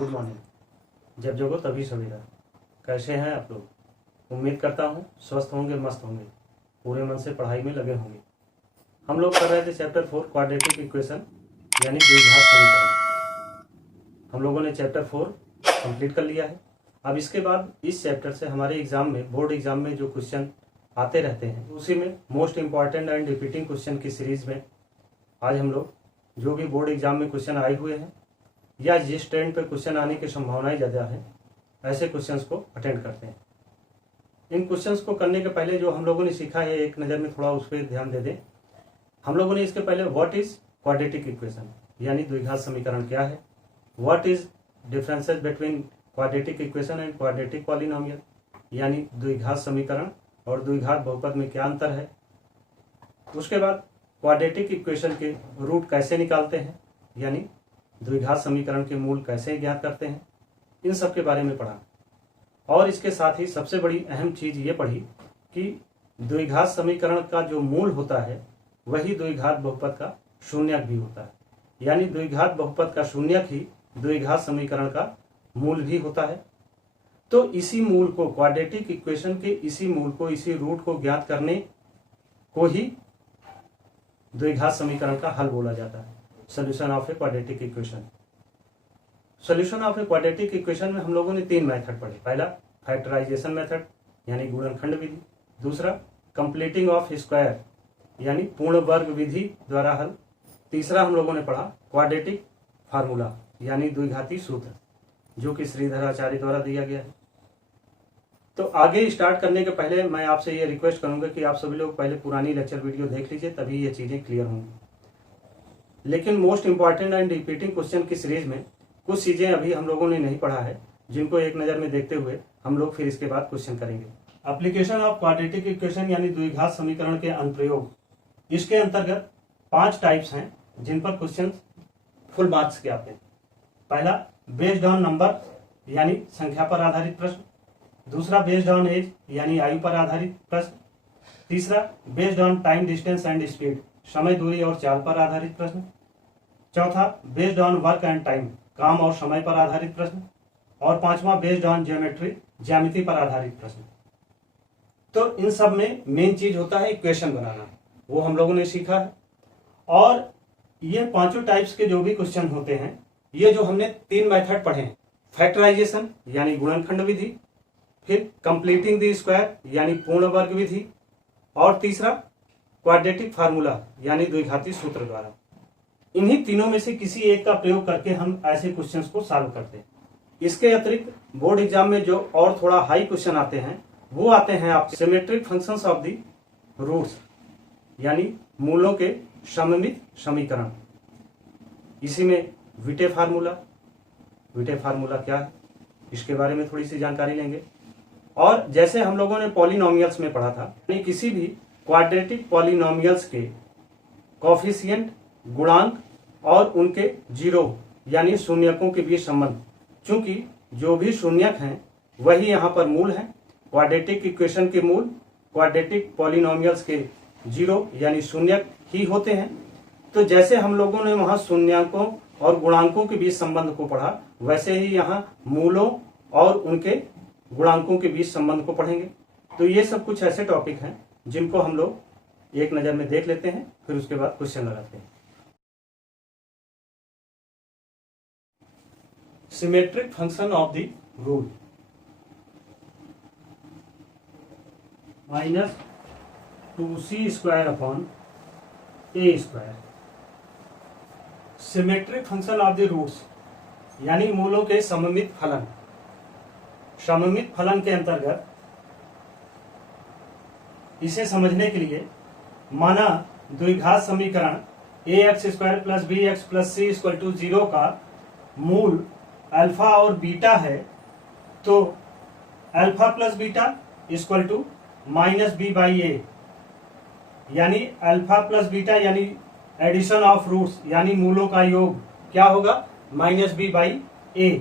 Good morning. जब जगो तभी सवेरा। कैसे हैं आप लोग? उम्मीद करता हूँ स्वस्थ होंगे, मस्त होंगे, पूरे मन से पढ़ाई में लगे होंगे। हम लोग कर रहे थे चैप्टर 4 क्वाड्रेटिक इक्वेशन यानी द्विघात समीकरण। हम लोगों ने चैप्टर 4 कंप्लीट कर लिया है। अब इसके बाद इस चैप्टर से हमारे एग्जाम में, बोर्ड एग्जाम में जो क्वेश्चन आते रहते हैं, उसी में most important and repeating question की सीरीज में आज हम लोग जो भी बोर्ड एग्जाम में क्वेश्चन आए हुए हैं या जिस ट्रेंड पे क्वेश्चन आने की संभावनाएं ज़्यादा है, ऐसे क्वेश्चंस को अटेंड करते हैं। इन क्वेश्चंस को करने के पहले जो हम लोगों ने सीखा है, एक नज़र में थोड़ा उस पर ध्यान दे दें। हम लोगों ने इसके पहले व्हाट इज क्वाड्रेटिक इक्वेशन यानी द्विघात समीकरण क्या है, what is differences between quadratic equation and quadratic polynomial यानी द्विघात समीकरण और द्विघात बहुपद में क्या अंतर है। उसके बाद क्वाड्रेटिक इक्वेशन के रूट कैसे निकालते हैं यानी द्विघात समीकरण के मूल कैसे ज्ञात करते हैं, इन सब के बारे में पढ़ा। और इसके साथ ही सबसे बड़ी अहम चीज ये पढ़ी कि द्विघात समीकरण का जो मूल होता है वही द्विघात बहुपद का शून्यक भी होता है, यानी द्विघात बहुपद का शून्यक ही द्विघात समीकरण का मूल भी होता है। तो इसी मूल को, क्वाड्रेटिक इक्वेशन के इसी मूल को, इसी रूट को ज्ञात करने को ही द्विघात समीकरण का हल बोला जाता है, solution of A quadratic equation. Solution of A quadratic equation में हम लोगों ने 3 मेथड पढ़े। पहला फैक्टराइजेशन मेथड यानी गुणनखंड विधि, दूसरा कंप्लीटिंग ऑफ स्क्वायर यानी पूर्ण वर्ग विधि द्वारा हल, तीसरा हम लोगों ने पढ़ा क्वाड्रेटिक फार्मूला यानी द्विघाती सूत्र जो कि श्रीधराचार्य द्वारा दिया गया है। तो आगे स्टार्ट करने के पहले मैं आपसे ये रिक्वेस्ट करूंगा कि आप सभी लोग पहले पुरानी लेक्चर वीडियो देख लीजिए, तभी ये चीजें क्लियर होंगी। लेकिन most important and repeating question की सीरीज में कुछ चीजें अभी हम लोगों ने नहीं पढ़ा है, जिनको एक नजर में देखते हुए हम लोग फिर इसके बाद क्वेश्चन करेंगे। एप्लीकेशन ऑफ क्वाड्रेटिक इक्वेशन यानी द्विघात समीकरण के अनुप्रयोग, इसके अंतर्गत 5 टाइप्स हैं जिन पर क्वेश्चन फुल मार्क्स के आते हैं। पहला बेस्ड ऑन नंबर यानी संख्या पर आधारित प्रश्न, दूसरा बेस्ड ऑन एज यानी आयु पर आधारित प्रश्न, तीसरा based on time distance and speed समय, दूरी और चाल पर आधारित प्रश्न, चौथा based on work and time काम और समय पर आधारित प्रश्न, और पांचवा बेस्ड ऑन ज्योमेट्री ज्यामिति पर आधारित प्रश्न। तो इन सब में मेन चीज होता है इक्वेशन बनाना, वो हम लोगों ने सीखा है। और ये 5 टाइप्स के जो भी क्वेश्चन होते हैं, ये जो हमने 3 मेथड पढ़े हैं, फैक्टराइजेशन यानी गुणनखंड विधि, फिर कंप्लीटिंग द स्क्वायर यानी पूर्ण वर्ग विधि, और तीसरा क्वाड्रेटिक फार्मूला यानी द्विघाती सूत्र द्वारा। इन्हीं तीनों में से किसी एक का प्रयोग करके हम ऐसे क्वेश्चंस को सॉल्व करते हैं। इसके अतिरिक्त बोर्ड एग्जाम में जो और थोड़ा हाई क्वेश्चन आते हैं, वो आते हैं आपके symmetric functions of the roots यानी मूलों के सममित समीकरण। इसी में विटे फार्मूला क्या है, इसके बारे में थोड़ी सी जानकारी लेंगे। और जैसे हम लोगों ने पॉलिनोमियल्स में पढ़ा था, यानी किसी भी क्वाड्रेटिक पॉलिनोमियल्स के कोफिशिएंट, गुणांक और उनके जीरो यानी शून्यकों के बीच संबंध, चूंकि जो भी शून्यक हैं वही यहाँ पर मूल हैं। क्वाड्रेटिक इक्वेशन के मूल क्वाड्रेटिक पॉलिनोमियल्स के जीरो यानी शून्यक ही होते हैं। तो जैसे हम लोगों ने वहां शून्यकों और गुणांकों के बीच संबंध को पढ़ा, वैसे ही यहाँ मूलों और उनके गुणांकों के बीच संबंध को पढ़ेंगे। तो ये सब कुछ ऐसे टॉपिक हैं जिनको हम लोग एक नजर में देख लेते हैं, फिर उसके बाद क्वेश्चन लगाते हैं। Symmetric function of the root -2c² upon a²। Symmetric function of the roots यानी मूलों के सममित फलन। सममित फलन के अंतर्गत इसे समझने के लिए माना द्विघात समीकरण ax² + bx + c = 0 का मूल अल्फा और बीटा है, तो अल्फा प्लस बीटा = -b/a यानी अल्फा प्लस बीटा यानी एडिशन ऑफ रूट्स यानी मूलों का योग क्या होगा, -b/a।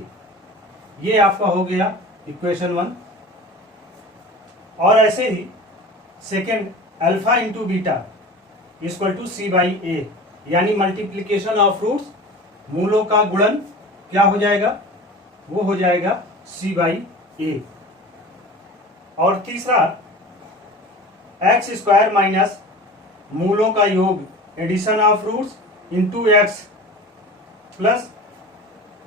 ये आपका हो गया इक्वेशन 1। और ऐसे ही second alpha into beta = c/a यानी मल्टीप्लीकेशन ऑफ रूट्स मूलों का गुणन क्या हो जाएगा, वो हो जाएगा c बाई ए। और तीसरा एक्स स्क्वायर माइनस मूलों का योग addition of roots into x plus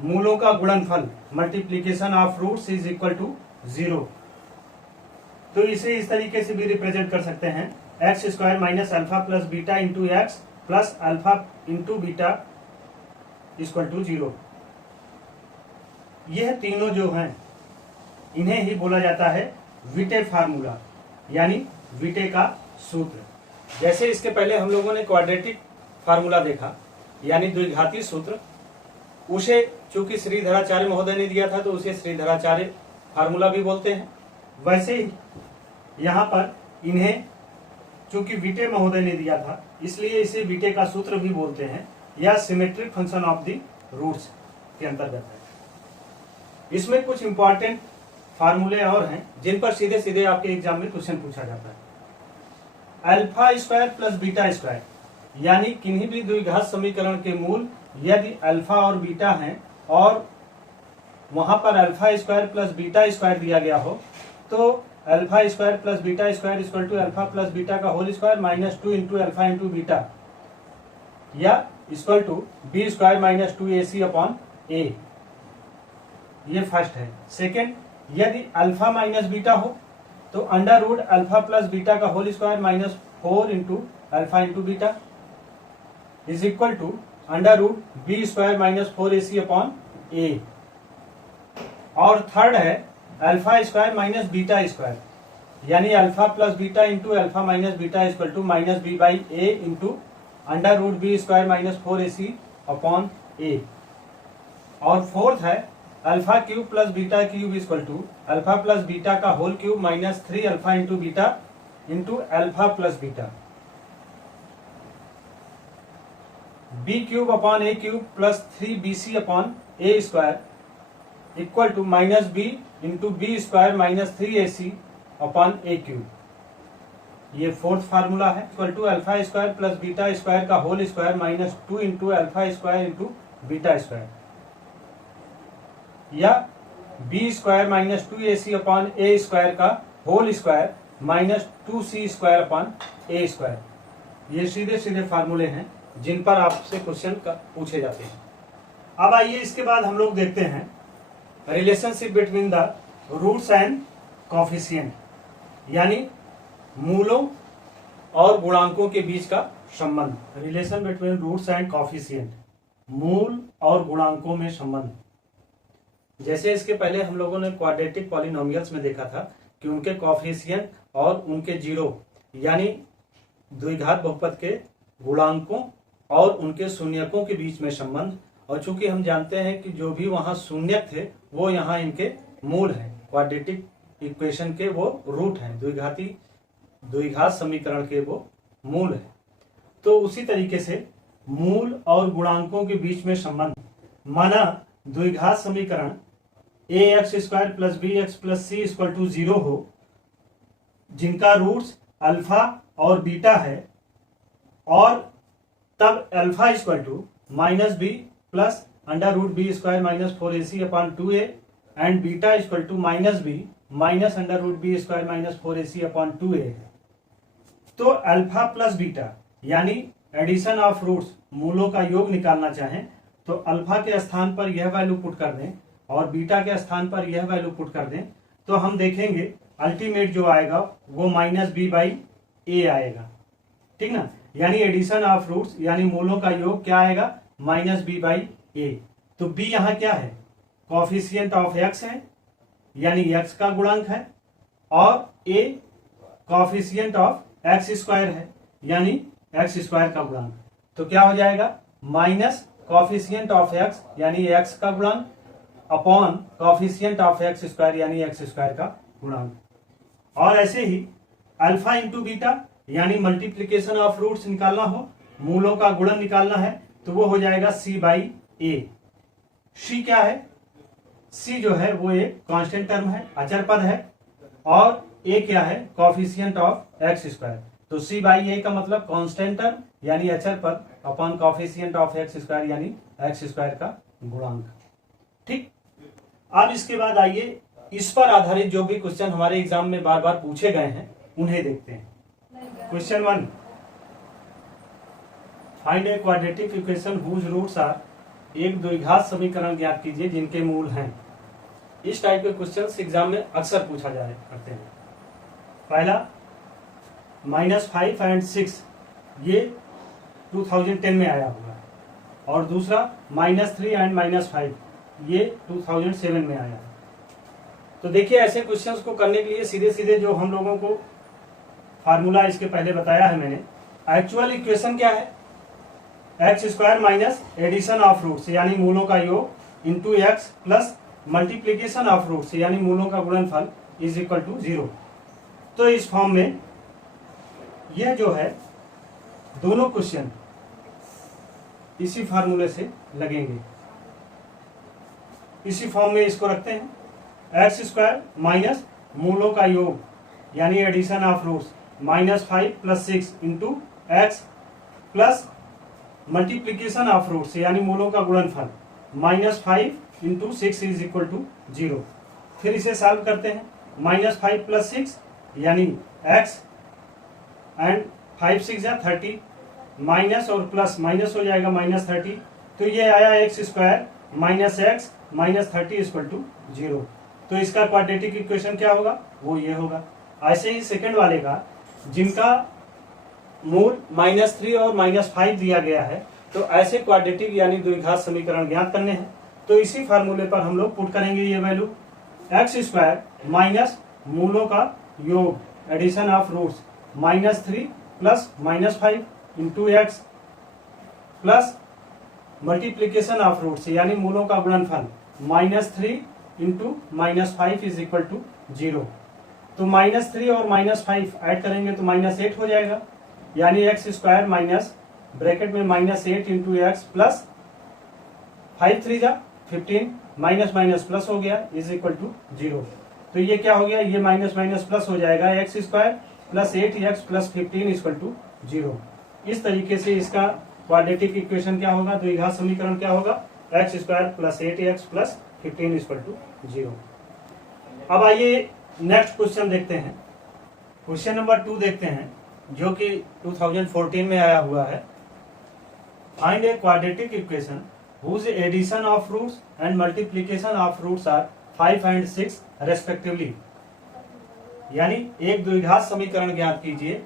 मूलों का गुणनफल multiplication of roots is equal to 0। तो इसे इस तरीके से भी रिप्रेजेंट कर सकते हैं, x square minus alpha plus beta into x plus alpha into beta equal to 0। यह तीनों जो हैं इन्हें ही बोला जाता है विटे फार्मूला, यानी विटे का सूत्र। जैसे इसके पहले हम लोगों ने क्वाड्रेटिक फार्मूला देखा, यानी द्विघाती सूत्र, उसे चूंकि श्रीधराचार्य महोदय ने दिया था तो उसे श्रीधराचार्य फार्मूला भी बोलते हैं। वैसे ही यहाँ पर इन्हें चूंकि विटे महोदय ने दिया था इसलिए इसे विटे का सूत्र भी बोलते हैं, या symmetric function of the roots के अंतर्गत है। इसमें कुछ इंपॉर्टेंट फार्मूले और हैं जिन पर सीधे सीधे आपके एग्जाम में क्वेश्चन पूछा जाता है। Alpha square plus beta square, यानी किन्हीं भी द्विघात समीकरण के मूल यदि अल्फा और बीटा हैं और वहां पर alpha square plus beta square दिया गया हो, तो alpha square plus beta square equal to alpha plus beta का whole square minus 2 into alpha into beta, या equal to B square minus 2ac upon A. ये फर्स्ट है। Second, यदि alpha minus beta हो तो under root alpha plus beta का whole square minus 4 into alpha into beta is equal to under root B square minus 4ac upon A. और third है alpha square minus beta square, यानी alpha plus beta into alpha minus beta equal to minus B by A into under root B square minus 4ac upon A. और fourth है alpha cube plus beta cube equal to alpha plus beta का whole cube minus 3 alpha into beta into alpha plus beta, B cube upon A cube plus 3bc upon A square equal to minus B into B square minus 3ac upon A cube. ये fourth formula है। Equal to alpha square plus beta square का whole square minus 2 into alpha square into beta square, या B square minus 2ac upon A square का whole square minus 2c square upon A square. ये सीधे सीधे फार्मूले हैं जिन पर आपसे क्वेश्चन पूछे जाते हैं। अब आइए इसके बाद हम लोग देखते हैं relationship between the roots and coefficient, यानी मूलों और गुणांकों के बीच का संबंध। Relation between roots and coefficient, मूल और गुणांकों में संबंध। जैसे इसके पहले हम लोगों ने क्वाड्रेटिक पॉलिनोमियल्स में देखा था कि उनके कॉफिशिएंट और उनके जीरो, यानी द्विघात बहुपद के गुणांकों और उनके शून्यकों के बीच में संबंध। और चूंकि हम जानते हैं कि जो भी वहां शून्यक थे वो यहाँ इनके मूल हैं, क्वाड्रेटिक इक्वेशन के वो रूट हैं, द्विघात समीकरण के वो मूल है। तो उसी तरीके से मूल और गुणांकों के बीच में संबंध, माना द्विघात समीकरण ax square plus B x plus c equal to 0 हो, जिनका रूट्स अल्फा और बीटा है, और तब alpha equal to minus b plus under root B square minus 4ac upon 2a and beta equal to minus b minus under root B square minus 4ac upon 2a है। तो alpha plus beta यानी addition of roots, मूलों का योग निकालना चाहें तो alpha के स्थान पर यह वैल्यू पुट कर दें और बीटा के स्थान पर यह वैल्यू पुट कर दें, तो हम देखेंगे अल्टीमेट जो आएगा वो माइनस बी बाई ए आएगा। ठीक ना, यानी एडिशन ऑफ रूट्स यानी मूलों का योग क्या आएगा, माइनस बी बाई ए। तो बी यहाँ क्या है, कॉफिशिएंट ऑफ एक्स है, यानी एक्स का गुणांक है, और ए कॉफिशिएंट ऑफ एक्स स्क्वायर है, यानी एक्स स्क्वायर का गुणांक। तो क्या हो जाएगा, माइनस कॉफिशिएंट ऑफ एक्स यानी एक्स का गुणांक upon coefficient of x square यानी एक्स स्क्वायर का गुणांक। और ऐसे ही अल्फा इंटू बीटा यानी मल्टीप्लीकेशन ऑफ रूट्स निकालना हो, मूलों का गुणन निकालना है, तो वो हो जाएगा सी बाई ए। सी क्या है, सी जो है वो एक कांस्टेंट टर्म है, अचर पद है, और ए क्या है, कॉफिशिएंट ऑफ एक्स स्क्वायर। तो सी बाई ए का मतलब कांस्टेंट टर्म यानी अचर पद upon coefficient of x square यानी एक्स स्क्वायर का गुणांक। ठीक, अब इसके बाद आइए इस पर आधारित जो भी क्वेश्चन हमारे एग्जाम में बार बार पूछे गए हैं उन्हें देखते हैं। Question 1, find a quadratic equation whose roots are, एक द्विघात समीकरण ज्ञात कीजिए जिनके मूल हैं। इस टाइप के क्वेश्चंस एग्जाम में अक्सर पूछा जाए करते हैं। पहला -5 और 6 ये 2010 में आया हुआ है, और दूसरा -3 और -5 ये 2007 में आया है। तो देखिए ऐसे क्वेश्चंस को करने के लिए सीधे सीधे जो हम लोगों को फार्मूला इसके पहले बताया है मैंने, एक्चुअल इक्वेशन क्या है, x² minus addition of roots यानी मूलों का योग into x plus multiplication of roots यानी मूलों का गुणनफल इज इक्वल टू 0। तो इस फॉर्म में यह जो है दोनों क्वेश्चन इसी फार्मूले से लगेंगे। इसी फॉर्म में इसको रखते हैं, x² माइनस मूलों का योग यानी addition of roots -5 + 6 into x plus multiplication of roots यानी मूलों का गुणनफल -5 × 6 इज इक्वल टू 0। फिर इसे सॉल्व करते हैं, -5 + 6 यानी x एंड 5 × 6 = 30, माइनस और प्लस माइनस हो जाएगा -30, तो ये आया x² minus x minus 30 equal to 0। तो इसका क्वाड्रेटिक इक्वेशन क्या होगा, वो ये होगा। ऐसे ही सेकंड वाले का जिनका मूल -3 और -5 दिया गया है, तो ऐसे क्वाड्रेटिक यानी द्विघात समीकरण ज्ञात करने हैं। तो इसी फार्मूले पर हम लोग पुट करेंगे ये वैल्यू, x² माइनस मूलों का योग addition of roots -3 plus -5 into x plus multiplication of roots यानी मूलों का गुणनफल -3 इंटू -5 इज इक्वल टू 0। तो -3 और -5 ऐड करेंगे तो -8 हो जाएगा, यानी x² माइनस ब्रैकेट में -8 into x plus 5 × 3 = 15 minus minus plus हो गया इज इक्वल टू 0। तो ये क्या हो गया, ये माइनस माइनस प्लस हो जाएगा, x² plus 8x plus 15 equal to 0। इस तरीके से इसका क्वाड्रेटिक इक्वेशन क्या होगा, द्विघात समीकरण क्या होगा, x² plus 8x plus 15 equal to 0। अब आइए नेक्स्ट क्वेश्चन देखते हैं। क्वेश्चन नंबर 2 देखते हैं जो कि 2014 में आया हुआ है। Find a quadratic equation whose addition of roots and multiplication of roots are 5 and 6 respectively, यानी एक द्विघात समीकरण ज्ञात कीजिए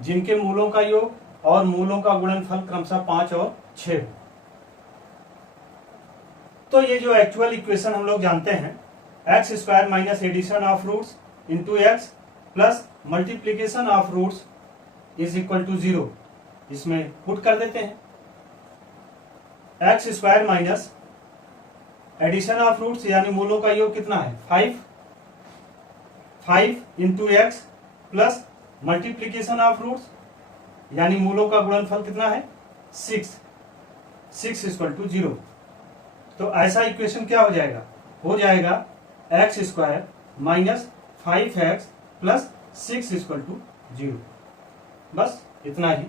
जिनके मूलों का योग और मूलों का गुणनफल क्रमशः 5 और 6। तो ये जो एक्चुअल इक्वेशन हम लोग जानते हैं, x² minus addition of roots into x plus multiplication of roots is equal to 0। इसमें पुट कर देते हैं, x² minus addition of roots यानी मूलों का योग कितना है 5 into x plus multiplication of roots यानी मूलों का गुणनफल कितना है 6 इक्वल टू 0। तो ऐसा इक्वेशन क्या हो जाएगा x² minus 5x plus 6 equal to 0। बस इतना ही।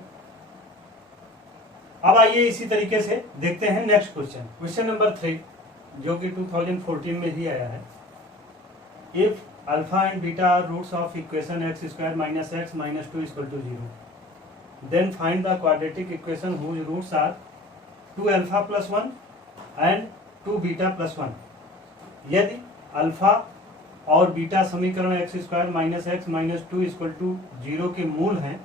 अब आइए इसी तरीके से देखते हैं नेक्स्ट क्वेश्चन, क्वेश्चन नंबर 3 जो कि 2014 में ही आया है। If alpha and beta are roots of equation x² minus x minus 2 equal to 0, then find the quadratic equation whose roots are 2α + 1 and 2β + 1। यदि अल्फा और बीटा समीकरण x² minus x minus 2 equal to 0 के मूल हैं,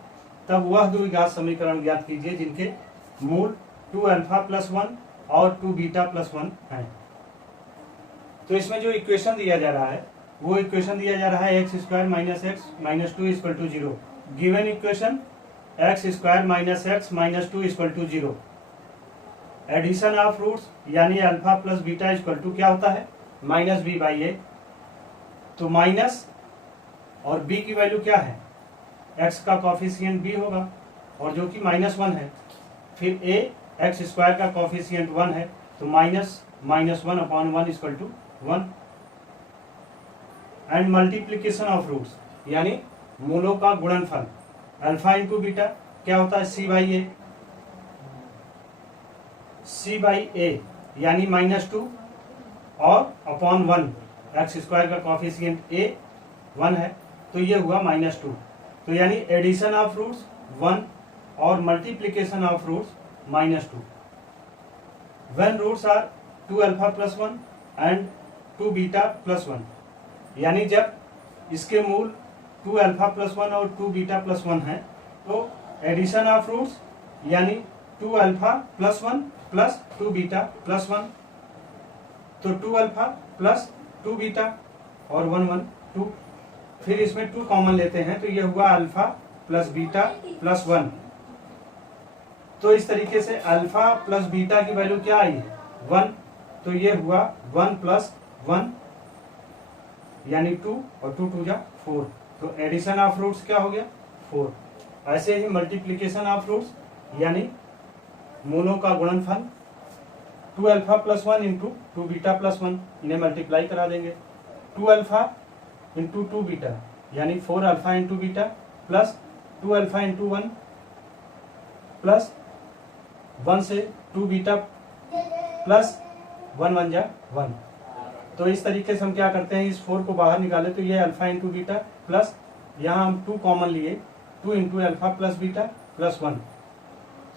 तब वह द्विघात समीकरण ज्ञात कीजिए जिनके मूल 2α + 1 और 2β + 1 है। तो इसमें जो इक्वेशन दिया जा रहा है वो इक्वेशन दिया जा रहा है x² minus x minus 2 equal to 0। Given equation x² minus x minus 2 equal to 0। Addition of roots यानी alpha plus beta equal to क्या होता है -b/a। तो माइनस और b की वैल्यू क्या है, x का कॉफिशिएंट b होगा और जो कि -1 है, फिर a x² का कॉफिशिएंट 1 है, तो -1/1 equal to 1। And multiplication of roots यानी मूलों का गुणनफल अल्फा इंटू बीटा क्या होता है c/a यानी -2 और अपॉन 1, एक्स स्क्वायर का कॉफिशिएंट ए 1 है, तो ये हुआ -2। तो यानी एडिशन ऑफ रूट्स 1 और multiplication of roots -2। When roots are 2 alpha plus 1 and 2 beta plus 1, यानी जब इसके मूल 2 अल्फा प्लस 1 और 2 बीटा प्लस 1 है, तो एडिशन ऑफ रूट्स यानी 2 alpha plus 1 plus 2 beta plus 1, तो 2 अल्फा प्लस 2 बीटा और 1 1 2, फिर इसमें 2 कॉमन लेते हैं तो ये हुआ अल्फा प्लस बीटा प्लस 1। तो इस तरीके से अल्फा प्लस बीटा की वैल्यू क्या आई है 1, तो ये हुआ 1 प्लस 1 यानी 2 और 2 2 जा 4, तो एडिशन ऑफ रूट्स क्या हो गया 4। ऐसे ही मल्टीप्लीकेशन ऑफ रूट्स यानी मूलों का गुणनफल 2 alpha plus 1 into 2 beta plus 1, इन्हें मल्टीप्लाई करा देंगे। 2 अल्फा इंटू 2 बीटा यानी 4 alpha into beta plus 2 alpha into 1 plus 1 से 2 बीटा प्लस 1 1 जा 1। तो इस तरीके से हम क्या करते हैं, इस 4 को बाहर निकाले तो ये अल्फा इंटू बीटा प्लस यहाँ हम 2 कॉमन लिए 2 into alpha plus beta plus 1।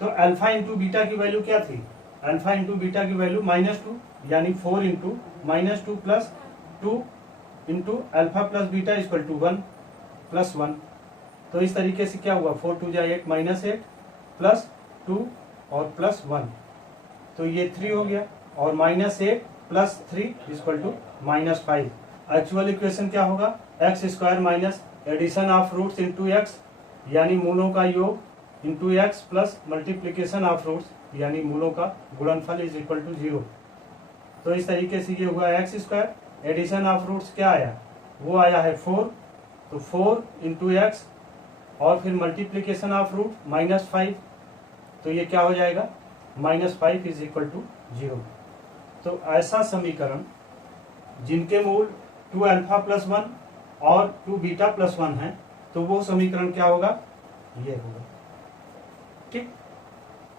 तो अल्फा इंटू बीटा की वैल्यू क्या थी, अल्फा इंटू बीटा की वैल्यू -2 यानी 4 into -2 plus 2 into alpha plus beta equal to 1 plus 1। तो इस तरीके से क्या हुआ 4 2 जा 8 -8 प्लस 2 और प्लस 1, तो ये 3 हो गया और -8 plus 3 equal to -5। Actual equation क्या होगा x square minus addition of roots into x यानी मूलों का योग into x plus multiplication of roots यानी मूलों का गुणनफल इज इक्वल टू 0। तो इस तरीके से ये हुआ x square, addition of roots क्या आया वो आया है 4, तो 4 इंटू एक्स और फिर मल्टीप्लीकेशन ऑफ रूट -5, तो ये क्या हो जाएगा -5 इज इक्वल टू 0। तो ऐसा समीकरण जिनके मूल 2 अल्फा प्लस 1 और 2 बीटा प्लस 1 है, तो वो समीकरण क्या होगा ये होगा। ठीक,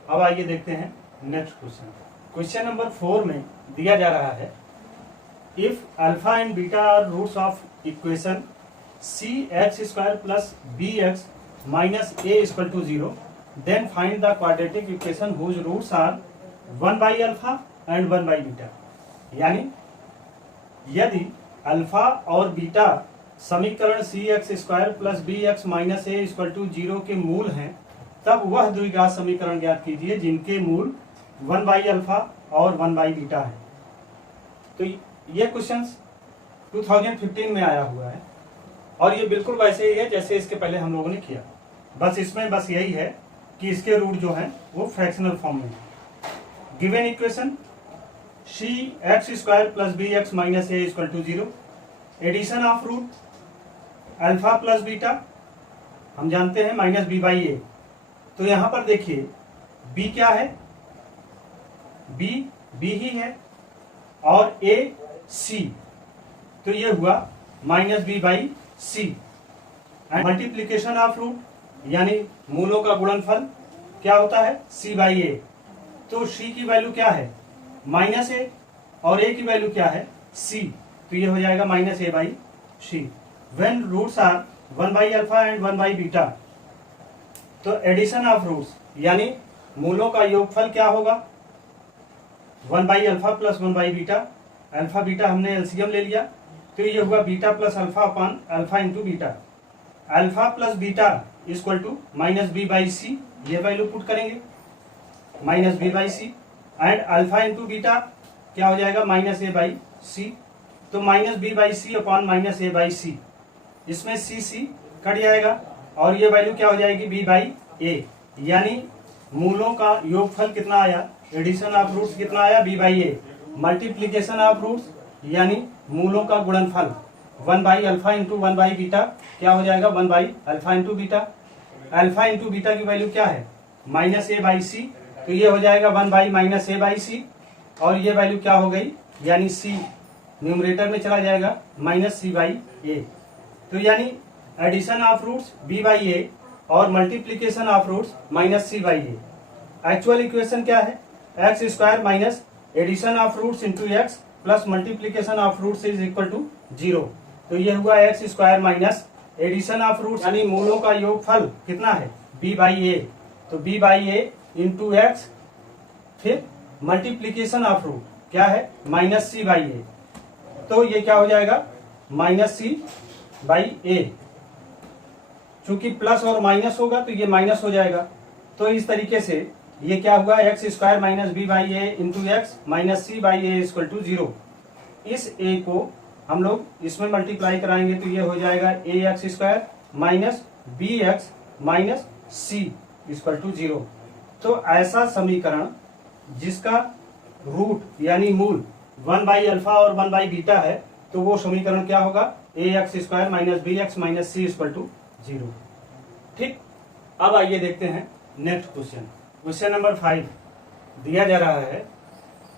अब आइए देखते हैं नेक्स्ट क्वेश्चन। क्वेश्चन नंबर 4 में दिया जा रहा है if alpha and beta are roots of equation C x square plus B x minus A equal to 0 then find the quadratic equation whose roots are 1 by alpha and 1 by beta. यानी यदि alpha और beta समीकरण C x square plus B x minus A equal to 0 के मूल हैं, तब वह द्विघात समीकरण ज्ञात कीजिए जिनके मूल 1 बाई अल्फा और 1 बाई बीटा है। तो ये क्वेश्चंस 2015 में आया हुआ है और ये बिल्कुल वैसे ही है जैसे इसके पहले हम लोगों ने किया, बस इसमें बस यही है कि इसके रूट जो है वो फ्रैक्शनल फॉर्म में है। Given equation C x square plus B x minus A equal to 0, addition of root alpha plus beta हम जानते हैं माइनस बी बाई ए। तो यहां पर देखिए b क्या है, b ही है और a c, तो ये हुआ minus B by C. And multiplication of root यानी मूलों का गुणनफल क्या होता है c बाई ए। तो c की वैल्यू क्या है -a और a की वैल्यू क्या है c, तो ये हो जाएगा -a by C. When roots are 1 by alpha and 1 by beta, तो एडिशन ऑफ रूट्स यानी मूलों का योगफल क्या होगा 1 by alpha plus 1 by beta. Alpha beta हमने एलसीएम ले लिया, तो ये हुआ beta plus alpha upon alpha into beta. Alpha plus beta equal to minus B by C, ये वैल्यू पुट करेंगे minus B by C, and alpha into beta क्या हो जाएगा -a बाई सी। तो minus B by C upon -a by C, इसमें C cut जाएगा और ये वैल्यू क्या हो जाएगी b बाई ए। यानी मूलों का योगफल कितना आया, एडिशन ऑफ रूट्स कितना आया b by a. Multiplication of roots यानी मूलों का गुणनफल 1 by alpha into 1 by beta क्या हो जाएगा 1 by alpha into beta. Alpha into beta की वैल्यू क्या है -a बाई सी, तो ये हो जाएगा 1 बाई -a बाई सी, और ये वैल्यू क्या हो गई यानी c न्यूमरेटर में चला जाएगा -c बाई ए। तो यानी addition of roots b by A और multiplication of roots -c by A. Actual equation क्या है X square minus addition of roots into x plus multiplication of roots is equal to 0। तो ये हुआ x square minus addition of roots यानी मूलों का योगफल कितना है b बाई ए। तो b by A into x, फिर मल्टीप्लीकेशन ऑफ रूट क्या है माइनस सी बाई ए। तो ये क्या हो जाएगा माइनस सी बाई ए। चूंकि प्लस और माइनस होगा तो ये माइनस हो जाएगा। तो इस तरीके से ये क्या हुआ x square minus B by A into x minus c by a equal to 0। इस a को हम लोग इसमें मल्टीप्लाई कराएंगे तो ये हो जाएगा A X square minus B x minus C equal to 0। तो ऐसा समीकरण जिसका रूट यानी मूल 1 बाई अल्फा और 1 बाई बीटा है, तो वो समीकरण क्या होगा A X square minus B x minus C equal to 0। ठीक, अब आइए देखते हैं नेक्स्ट क्वेश्चन। क्वेश्चन नंबर 5 दिया जा रहा है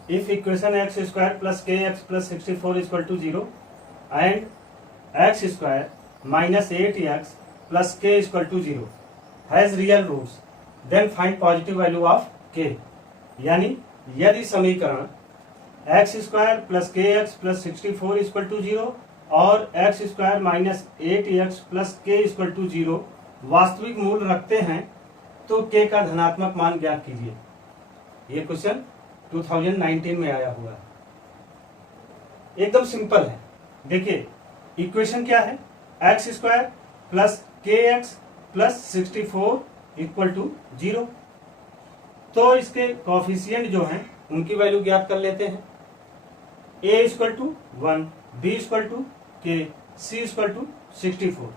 if equation X square plus K X plus 64 equal to 0 and X square minus 8x plus K equal to 0 has real roots then find positive value of K. यानी यदि समीकरण X square plus K X plus 64 equal to 0 और X square minus 8x plus K equal to 0 वास्तविक मूल रखते हैं तो के का धनात्मक मान ज्ञात कीजिए। ये क्वेश्चन 2019 में आया हुआ है, एकदम सिंपल है। देखिए इक्वेशन क्या है X square plus K X plus 64 equal to 0। तो इसके कॉफिशिएंट जो हैं उनकी वैल्यू ज्ञात कर लेते हैं। a equal to 1, b equal to k, c equal to 64।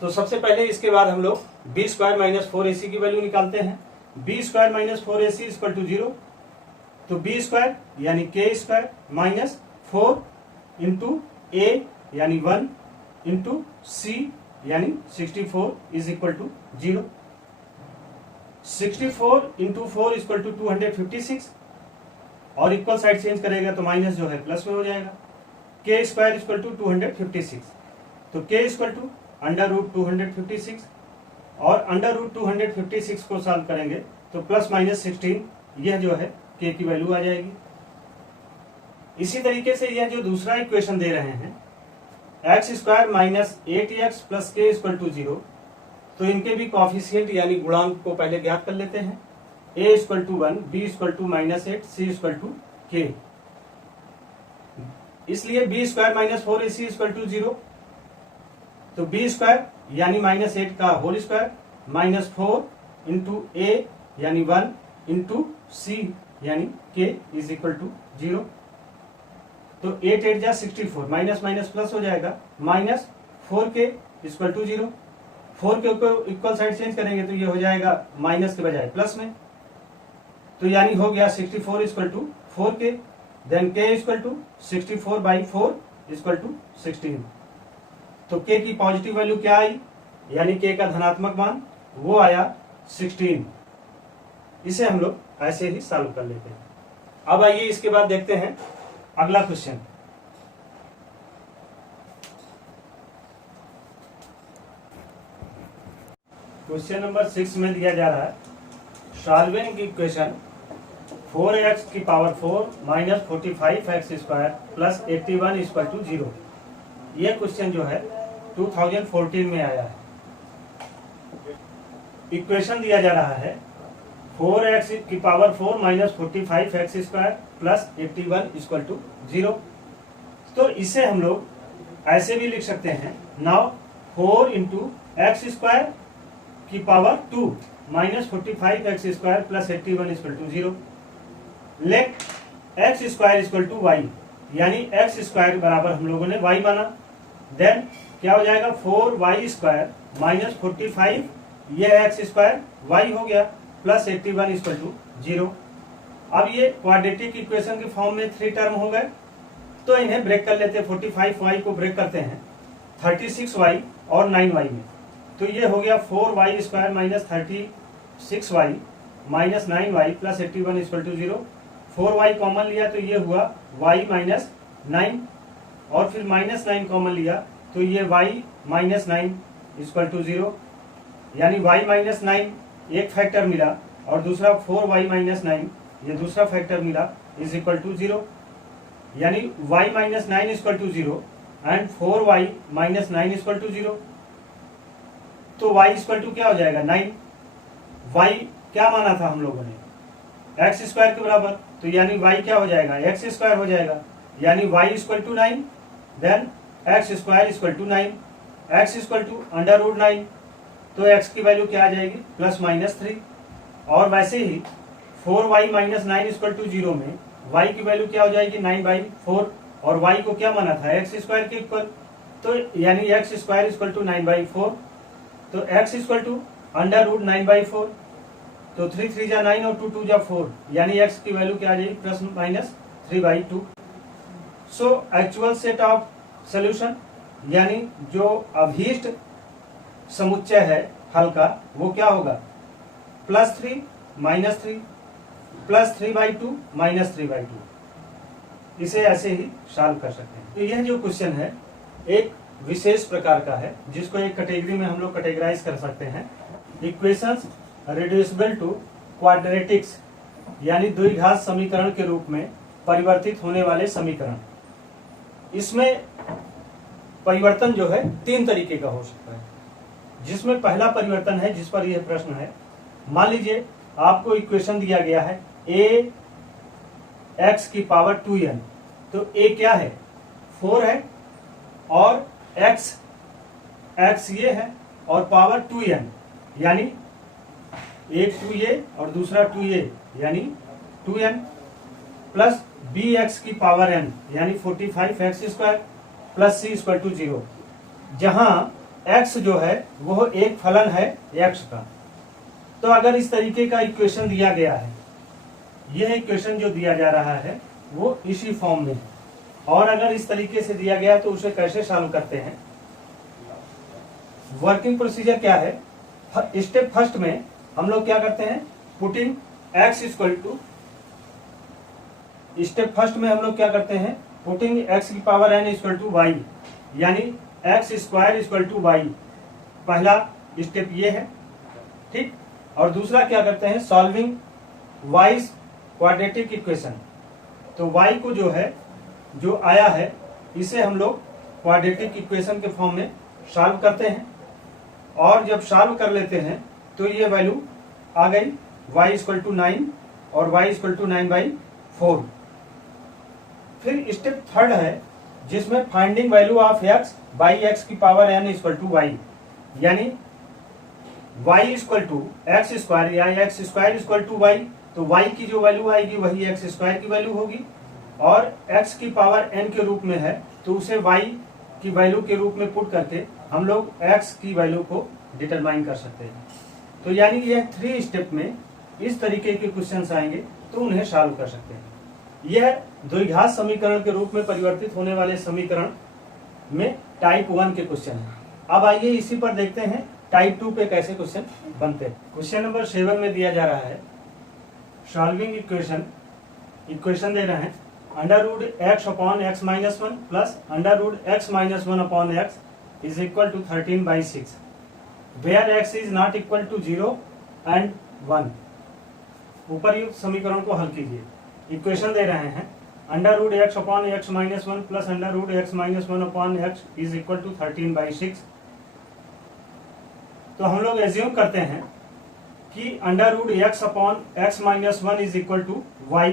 तो सबसे पहले इसके बाद हम लोग बी स्क्वायर माइनस 4ac की वैल्यू निकालते हैं। B square minus 4ac equal to 0। तो बी स्क्वायर यानी के स्क्वायर माइनस 4 इंटू ए यानी 1 इंटू सी यानी 64 is equal to 0। 64 into 4 equal to 256 और इक्वल साइड चेंज करेगा तो माइनस जो है प्लस में हो जाएगा। के स्क्वायर इक्वल टू 256। तो के इक्वल टू अंडर रूट 256 और अंडर रूट 256 को सॉल्व करेंगे तो प्लस माइनस 16 यह जो है के की वैल्यू आ जाएगी। इसी तरीके से यह जो दूसरा इक्वेशन दे रहे हैं x square minus 8x plus K equal to 0, तो इनके भी कॉफिशिएंट यानी गुणांक को पहले ज्ञात कर लेते हैं। a equal to 1, b equal to minus 8, c equal to k. इसलिए b square minus 4ac equal to 0। तो बी स्क्वायर यानी माइनस 8 का whole square minus 4 into a यानी 1 इंटू सी यानी के इज इक्वल टू 0। तो 8 8 जा 64 माइनस माइनस प्लस हो जाएगा माइनस 4 के इक्वल टू 0। 4 के ऊपर इक्वल साइड चेंज करेंगे तो ये हो जाएगा माइनस के बजाय प्लस में। तो यानी हो गया 64 equal to 4 k, then k equal to 64 by 4 equal to 16। तो के की पॉजिटिव वैल्यू क्या आई यानी के का धनात्मक मान वो आया 16। इसे हम लोग ऐसे ही सॉल्व कर लेते हैं। अब आइए इसके बाद देखते हैं अगला क्वेश्चन। क्वेश्चन नंबर 6 में दिया जा रहा है सॉल्विंग इक्वेशन 4x की power 4 minus 45x square plus 81 equal to 0। यह क्वेश्चन जो है 2014 में आया है। इक्वेशन दिया जा रहा है 4x की power 4 minus 45x square plus 81 equal to 0। तो इसे हम लोग ऐसे भी लिख सकते हैं नाउ 4 इंटू एक्स स्क्वायर की power 2 minus 45x square plus 81 equal to 0। Let x square equal to y, यानी एक्स स्क्वायर बराबर हम लोगों ने वाई माना। देन क्या हो जाएगा 4y स्क्वायर माइनस 45 यह एक्स स्क्वायर वाई हो गया प्लस 81 इक्वल टू 0। अब ये क्वाड्रेटिक इक्वेशन के फॉर्म में 3 टर्म हो गए, तो इन्हें ब्रेक कर लेते हैं। 45y को ब्रेक करते हैं 36y और 9y में, तो ये हो गया 4y square minus 36y minus 9y plus 81 equal to 0। 4y common लिया तो ये हुआ y माइनस 9 और फिर माइनस 9 कॉमन लिया तो ये y माइनस 9 इक्वल टू 0, यानी y माइनस 9 एक फैक्टर मिला और दूसरा 4y माइनस 9 ये दूसरा फैक्टर मिला इज इक्वल टू 0। यानी y minus 9 equal to 0 and 4y minus 9 equal to 0। तो y इक्वल टू क्या हो जाएगा 9। y क्या माना था हम लोगों ने x स्क्वायर के बराबर, तो यानी y क्या हो जाएगा x स्क्वायर हो जाएगा, यानी y equal to 9 then x square equal to 9, x equal to under root 9, तो x की वैल्यू क्या आ जाएगी प्लस माइनस 3। और वैसे ही 4y माइनस 9 इक्वल टू 0 में y की वैल्यू क्या हो जाएगी 9/4, और y को क्या माना था x स्क्वायर के इक्वल, तो यानी x स्क्वायर इक्वल टू 9/4, तो x equal to under root 9/4, तो 3 3 जा 9 और 2 2 जा 4, यानी x की वैल्यू क्या आ जाएगी plus minus 3/2। So actual set of solution यानी जो अभीष्ट समुच्चय है हल का वो क्या होगा +3 -3 +3/2 -3/2। इसे ऐसे ही सॉल्व कर सकते हैं। तो यह जो क्वेश्चन है एक विशेष प्रकार का है जिसको एक कैटेगरी में हम लोग कैटेगराइज कर सकते हैं, इक्वेशंस रिड्यूसिबल टू क्वाड्रेटिक्स, यानी द्विघात समीकरण के रूप में परिवर्तित होने वाले समीकरण। इसमें परिवर्तन जो है 3 तरीके का हो सकता है, जिसमें पहला परिवर्तन है जिस पर यह प्रश्न है, मान लीजिए आपको इक्वेशन दिया गया है ax की पावर 2n, तो a क्या है 4 है और x ये है और पावर 2n, यानी एक 2a और दूसरा 2a यानी 2n, प्लस bx की पावर n यानी 45x square plus c equal to 0, जहां x जो है वो एक फलन है x का। तो अगर इस तरीके का इक्वेशन दिया गया है, यह इक्वेशन जो दिया जा रहा है वो इसी फॉर्म में है, और अगर इस तरीके से दिया गया तो उसे कैसे सॉल्व करते हैं। वर्किंग प्रोसीजर क्या है, स्टेप फर्स्ट में हम लोग क्या करते हैं, putting x equal to, step first में हम लोग क्या करते हैं, पुटिंग x की power n equal to y, यानी x square equal to y। पहला स्टेप ये है, ठीक। और दूसरा क्या करते हैं, सॉल्विंग y क्वाड्रेटिक इक्वेशन। तो y को जो है जो आया है इसे हम लोग क्वाड्रेटिक इक्वेशन के फॉर्म में सॉल्व करते हैं, और जब सॉल्व कर लेते हैं तो ये वैल्यू आ गई y इक्वल टू 9 और y इक्वल टू 9/4। फिर स्टेप थर्ड है जिसमें finding value of x by x की power n equal to y, यानी y equal to x square या x square equal to y, तो y की जो वैल्यू आएगी वही x स्क्वायर की वैल्यू होगी, और x की पावर n के रूप में है तो उसे y की वैल्यू के रूप में पुट करके हम लोग x की वैल्यू को डिटरमाइन कर सकते हैं। तो यानी यह 3 स्टेप में इस तरीके के क्वेश्चंस आएंगे तो उन्हें सॉल्व कर सकते हैं। यह द्विघात समीकरण के रूप में परिवर्तित होने वाले समीकरण में टाइप 1 के क्वेश्चन है। अब आइए इसी पर देखते हैं टाइप 2 पे कैसे क्वेश्चन बनते हैं। क्वेश्चन नंबर 7 में दिया जा रहा है सॉल्विंग इक्वेशन दे रहे हैं under root x upon x minus 1 plus under root x minus 1 upon x is equal to 13/6 where x is not equal to 0 and 1। ऊपर समीकरण को हल कीजिए। इक्वेशन दे रहे हैं under root x upon x minus 1 plus under root x minus 1 upon x is equal to 13/6। तो हम लोग एज्यूम करते हैं कि under root x upon x minus 1 is equal to y,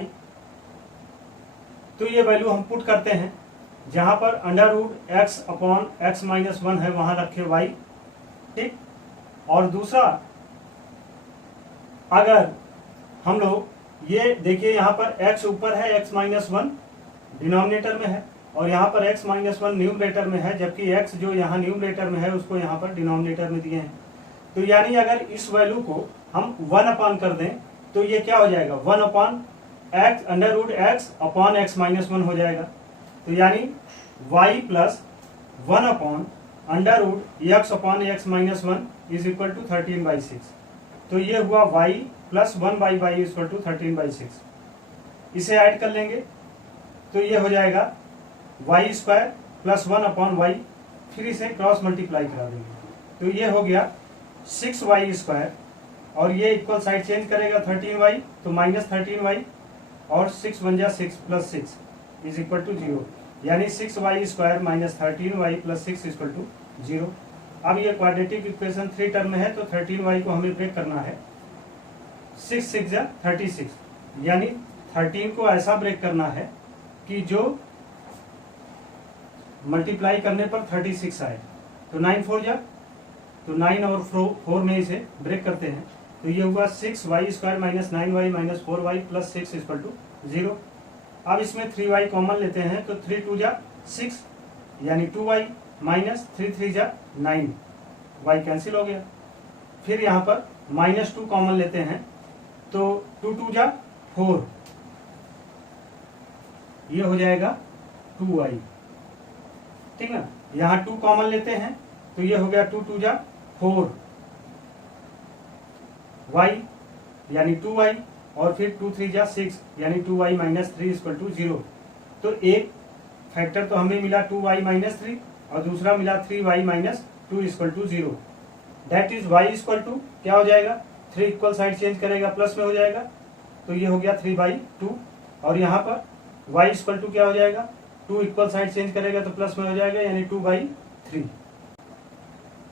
तो ये वैल्यू हम पुट करते हैं, जहां पर under root x upon x minus 1 है वहां रखे y, ठीक। और दूसरा अगर हम लोग ये देखिए यहाँ पर x ऊपर है, x माइनस 1 डिनोमिनेटर में है, और यहाँ पर x माइनस 1 न्यूमरेटर में है, जबकि x जो यहाँ न्यूमरेटर में है उसको यहाँ पर डिनोमिनेटर में दिए हैं। तो यानी अगर इस वैल्यू को हम 1 अपॉन कर दें तो ये क्या हो जाएगा 1 upon x under root x upon x minus 1 हो जाएगा। तो यानी y plus 1 upon under root x upon x minus 1 is equal to 13/6। तो ये हुआ y plus 1/y equal to 13/6। इसे ऐड कर लेंगे तो ये हो जाएगा y square plus 1 upon y, फिर इसे क्रॉस मल्टीप्लाई करा देंगे तो ये हो गया 6y स्क्वायर, और ये इक्वल साइड चेंज करेगा 13y तो माइनस 13y, और 6 बन जा 6 प्लस 6 इज इक्वल टू 0, यानी 6y² minus 13y plus 6 equal to 0। अब ये क्वाड्रेटिक इक्वेशन 3 टर्म में है तो 13y को हमें ब्रेक करना है। 6 6 जा 36, यानी 13 को ऐसा ब्रेक करना है कि जो मल्टीप्लाई करने पर 36 आए। तो 9 4 जा, तो 9 और 4 में इसे ब्रेक करते हैं तो ये हुआ 6y² minus 9y minus 4y plus 6 equal to 0। अब इसमें 3y कॉमन लेते हैं तो 3 2 जा 6, यानी 2y माइनस 3 3 जा 9, y कैंसिल हो गया। फिर यहाँ पर -2 कॉमन लेते हैं तो 2 2 जा 4, ये हो जाएगा 2y, ठीक ना। यहाँ 2 कॉमन लेते हैं तो ये हो गया 2 2 जा 4, y यानी 2y, और फिर 2 3 जा 6, यानी 2y माइनस 3 इक्वल टू 0। तो एक फैक्टर तो हमें मिला 2y माइनस 3 और दूसरा मिला 3y minus 2 equal to 0। That is y equal to क्या हो जाएगा, 3 इक्वल साइड चेंज करेगा प्लस में हो जाएगा तो ये हो गया 3/2, और यहाँ पर y इक्वल टू क्या हो जाएगा, 2 इक्वल साइड चेंज करेगा तो प्लस में हो जाएगा, यानी 2/3।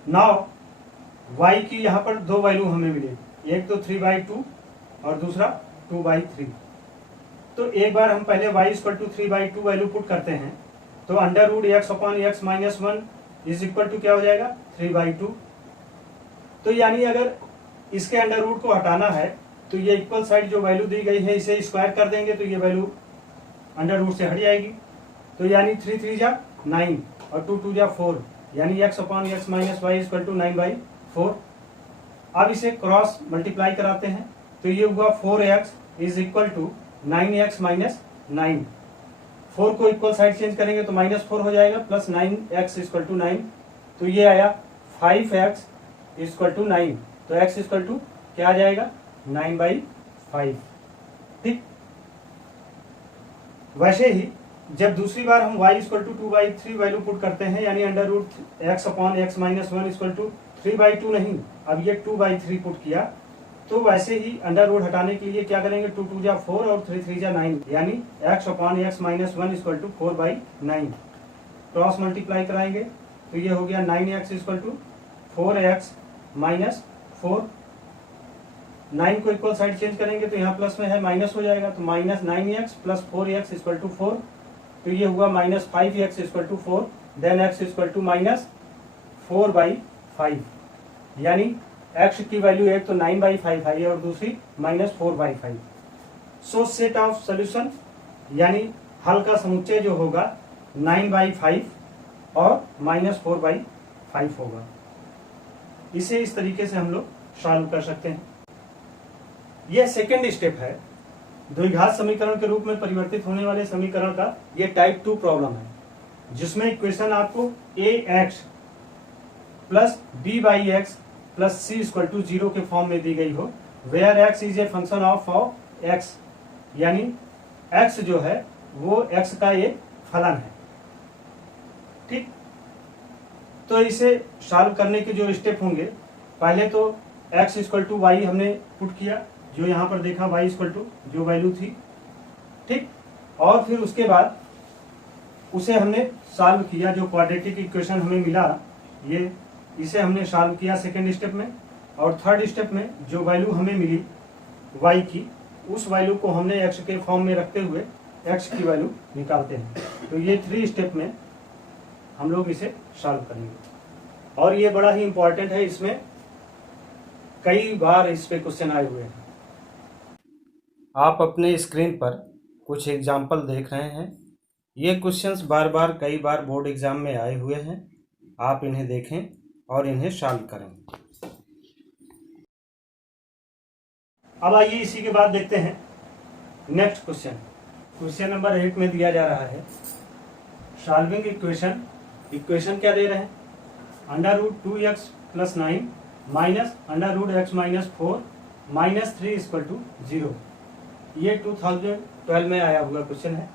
नाउ y की यहाँ पर दो वैल्यू हमें मिलेगी, एक तो 3/2 और दूसरा 2/3। तो एक बार हम पहले y equal to 3/2 value put करते हैं तो √x/x minus 1 is equal to क्या हो जाएगा, 3/2। तो यानी अगर इसके अंडर रूट को हटाना है तो ये इक्वल साइड जो वैल्यू दी गई है इसे स्क्वायर कर देंगे तो ये वैल्यू अंडर रूट से हट जाएगी। तो यानी 3 3 जा 9 और 2 2 जा 4, यानी x/x minus y equal to 9/4। अब इसे क्रॉस मल्टीप्लाई कराते हैं तो ये हुआ 4x is equal to 9x minus 9। 4 को इक्वल साइड चेंज करेंगे तो -4 हो जाएगा, प्लस 9x इक्वल टू 9, तो ये आया 5x इक्वल टू 9। तो x इक्वल टू क्या आ जाएगा, 9/5। ठीक, वैसे ही जब दूसरी बार हम y equal to 2/3 value put करते हैं, यानी √x/x माइनस 1 इक्वल टू 3/2 नहीं, अब ये 2/3 पुट किया, तो वैसे ही अंडर रूट हटाने के लिए क्या करेंगे, 2 2 जा 4 और 3 3 जा 9, यानी x/x minus 1 equal to 4/9। Cross multiply कराएंगे तो ये हो गया 9x equal to 4x minus 4। 9 को इक्वल साइड चेंज करेंगे तो यहाँ प्लस में है, माइनस हो जाएगा, तो minus 9x plus 4x equal to 4, तो ये हुआ -5x equal to 4, then x equal to -4/5, यानी x की वैल्यू एक तो 9/5 आई और दूसरी -4/5। सो सेट ऑफ सोल्यूशन यानी हल का समुच्चय जो होगा 9/5 और -4/5 होगा। इसे इस तरीके से हम लोग सॉल्व कर सकते हैं। यह सेकेंड स्टेप है, द्विघात समीकरण के रूप में परिवर्तित होने वाले समीकरण का ये टाइप 2 प्रॉब्लम है, जिसमें इक्वेशन आपको ax plus b/x plus c equal to 0 के फॉर्म में दी गई हो, where x is a function of x, यानी x जो है वो x का एक फलन है। ठीक, तो इसे सॉल्व करने के जो स्टेप होंगे, पहले तो x इक्वल टू y हमने पुट किया, जो यहाँ पर देखा y इक्वल टू जो वैल्यू थी, ठीक, और फिर उसके बाद उसे हमने सॉल्व किया, जो क्वाड्रेटिक इक्वेशन हमें मिला ये, इसे हमने सॉल्व किया सेकेंड स्टेप में, और थर्ड स्टेप में जो वैल्यू हमें मिली y की, उस वैल्यू को हमने x के फॉर्म में रखते हुए x की वैल्यू निकालते हैं। तो ये 3 स्टेप में हम लोग इसे सॉल्व करेंगे, और ये बड़ा ही इंपॉर्टेंट है, इसमें कई बार इस पे क्वेश्चन आए हुए हैं। आप अपने स्क्रीन पर कुछ एग्जाम्पल देख रहे हैं, ये क्वेश्चंस बार बार कई बार बोर्ड एग्जाम में आए हुए हैं, आप इन्हें देखें और इन्हें सॉल्व करें। अब आइए इसी के बाद देखते हैं नेक्स्ट क्वेश्चन। क्वेश्चन नंबर 8 में दिया जा रहा है सॉल्विंग इक्वेशन। इक्वेशन क्या दे रहे हैं, √2x plus 9 minus √x minus 4 minus 3 equal to 0। ये 2012 में आया हुआ क्वेश्चन है।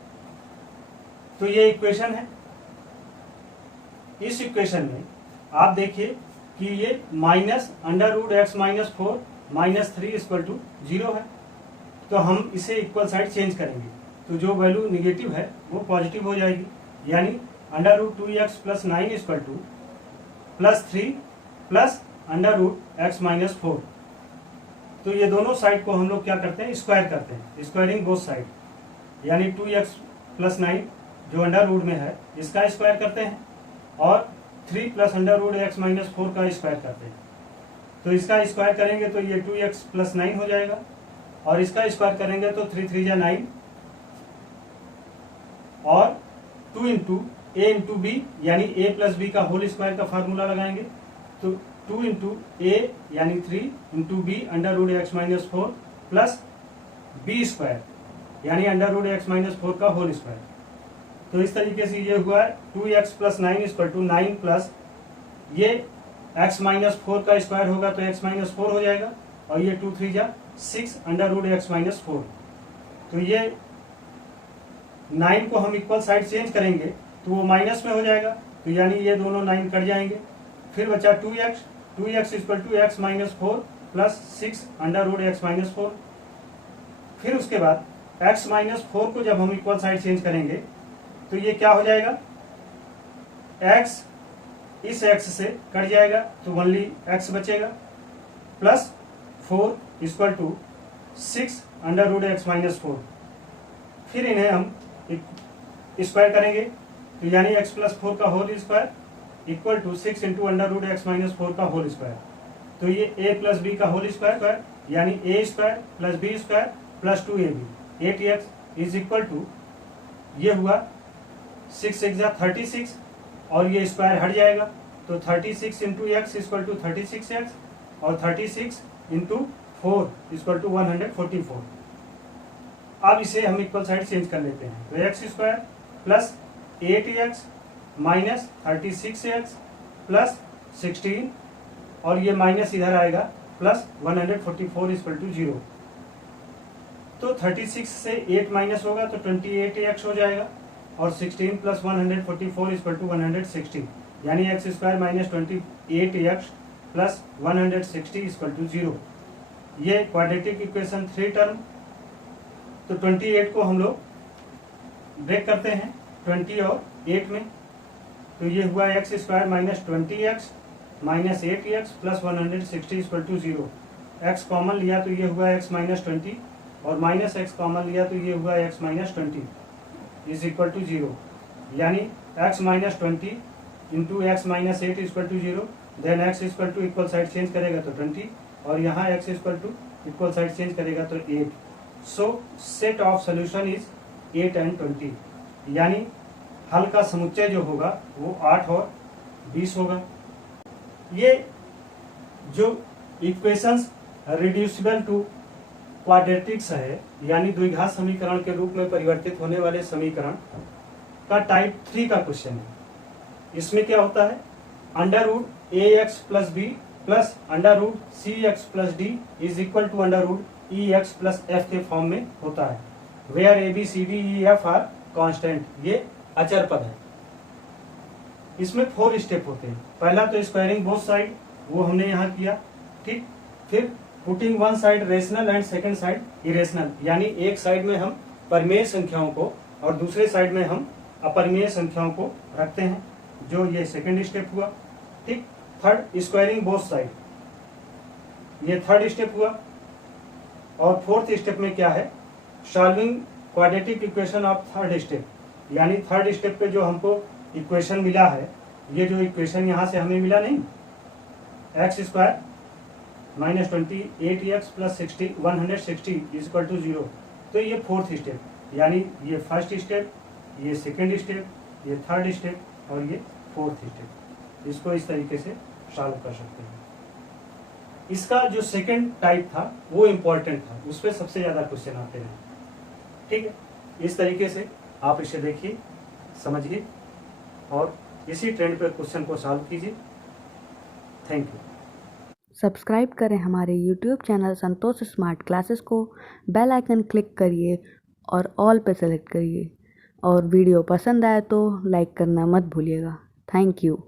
तो ये इक्वेशन है। इस इक्वेशन में आप देखिए कि ये minus √x minus 4 minus 3 equal to 0 है, तो हम इसे इक्वल साइड चेंज करेंगे। तो जो वैल्यू निगेटिव है वो पॉजिटिव हो जाएगी, यानी under root 2x plus 9 equal to plus 3 plus under root x minus 4। तो ये दोनों साइड को हम लोग क्या करते हैं, स्क्वायर करते हैं, स्क्वायरिंग बोथ साइड, यानी 2x प्लस 9 जो अंडर रूट में है इसका स्क्वायर करते हैं और 3 plus under root x minus 4 का स्क्वायर करते हैं। तो इसका स्क्वायर करेंगे तो ये 2x प्लस 9 हो जाएगा और इसका स्क्वायर करेंगे तो 3 3 जा 9 और 2 इंटू a इंटू बी यानी a प्लस बी का होल स्क्वायर का फार्मूला लगाएंगे। तो 2 इंटू ए यानी 3 into b under root x minus 4 plus b square यानी अंडर रूट एक्स माइनस 4 का होल स्क्वायर। तो इस तरीके से ये हुआ 2x plus 9 equal to 9 plus ये x माइनस 4 का स्क्वायर होगा तो x माइनस 4 हो जाएगा और ये 2 3 जा 6 अंडर रूट एक्स माइनस 4। तो ये 9 को हम इक्वल साइड चेंज करेंगे तो वो माइनस में हो जाएगा, तो यानी ये दोनों 9 कट जाएंगे। फिर बचा 2x equal to x minus 4 plus 6 under root x minus 4। फिर उसके बाद x माइनस 4 को जब हम इक्वल साइड चेंज करेंगे तो ये क्या हो जाएगा, x इस x से कट जाएगा तो ओनली x बचेगा plus 4 equal to 6 under root x minus 4। फिर इन्हें हम स्क्वायर करेंगे तो यानी x प्लस 4 का whole square equal to 6 into under root x minus 4 का होल स्क्वायर। तो ये a प्लस बी का होल स्क्वायर यानी a square plus b square plus 2ab 8x is equal to ये हुआ 6 6 जा 36 और ये स्क्वायर हट जाएगा तो 36 into x equal to 36x और 36 इंटू 4 इक्वल टू 144। अब इसे हम इक्वल साइड चेंज कर लेते हैं तो x square plus 8x minus 36x plus 16 और ये माइनस इधर आएगा प्लस 144 इक्वल टू 0। तो 36 से 8 माइनस होगा तो 28x हो जाएगा और 16 प्लस 144 इक्वल टू 160 यानी x square minus 28x plus 160 equal to 0। ये क्वाड्रेटिक इक्वेशन 3 टर्म। तो 28 को हम लोग ब्रेक करते हैं 20 और 8 में, तो ये हुआ x square minus 20x minus 8x plus 160 equal to 0। X common लिया तो ये हुआ x माइनस 20 और माइनस एक्स कॉमन लिया तो ये हुआ x minus 20 is equal to 0, यानी x minus 20 into x minus 8 equal to 0। Then x equal to equal side change करेगा तो 20 और यहाँ x equal to equal side change करेगा तो 8। So set of solution is 8 and 20, यानी हल का समुच्चय जो होगा वो 8 और 20 होगा। ये जो इक्वेशंस रिड्यूसिबल टू क्वाड्रेटिक्स है यानी द्विघात समीकरण के रूप में परिवर्तित होने वाले समीकरण का टाइप 3 का क्वेश्चन है। इसमें क्या होता है, under root a x plus b plus under root c x plus d is equal to under root e x plus f के फॉर्म में होता है, where a b c d e f are constant, ये अचर पद है। इसमें 4 step होते हैं। पहला तो स्क्वायरिंग बोथ साइड, वो हमने यहाँ किया, ठीक। फिर putting one side rational and second side irrational, यानी एक साइड में हम परिमेय संख्याओं को और दूसरे साइड में हम अपरिमेय संख्याओं को रखते हैं, जो ये सेकंड स्टेप हुआ, ठीक। थर्ड स्क्वायरिंग बोथ साइड, ये थर्ड स्टेप हुआ। और फोर्थ स्टेप में क्या है, solving quadratic equation of third step, यानी थर्ड स्टेप पे जो हमको इक्वेशन मिला है, ये जो इक्वेशन यहाँ से हमें मिला नहीं, x square minus 28x plus 160 is equal to 0, तो ये फोर्थ स्टेप, यानी ये फर्स्ट स्टेप, ये सेकेंड स्टेप, ये थर्ड स्टेप और ये फोर्थ स्टेप। इसको इस तरीके से सॉल्व कर सकते हैं। इसका जो सेकेंड टाइप था वो इम्पोर्टेंट था, उस पर सबसे ज्यादा क्वेश्चन आते हैं, ठीक है। इस तरीके से आप इसे देखिए, समझिए और इसी ट्रेंड पे क्वेश्चन को सॉल्व कीजिए। Thank you. सब्सक्राइब करें हमारे YouTube चैनल संतोष स्मार्ट क्लासेस को, बेल आइकन क्लिक करिए और ऑल पे सेलेक्ट करिए, और वीडियो पसंद आए तो लाइक करना मत भूलिएगा। Thank you.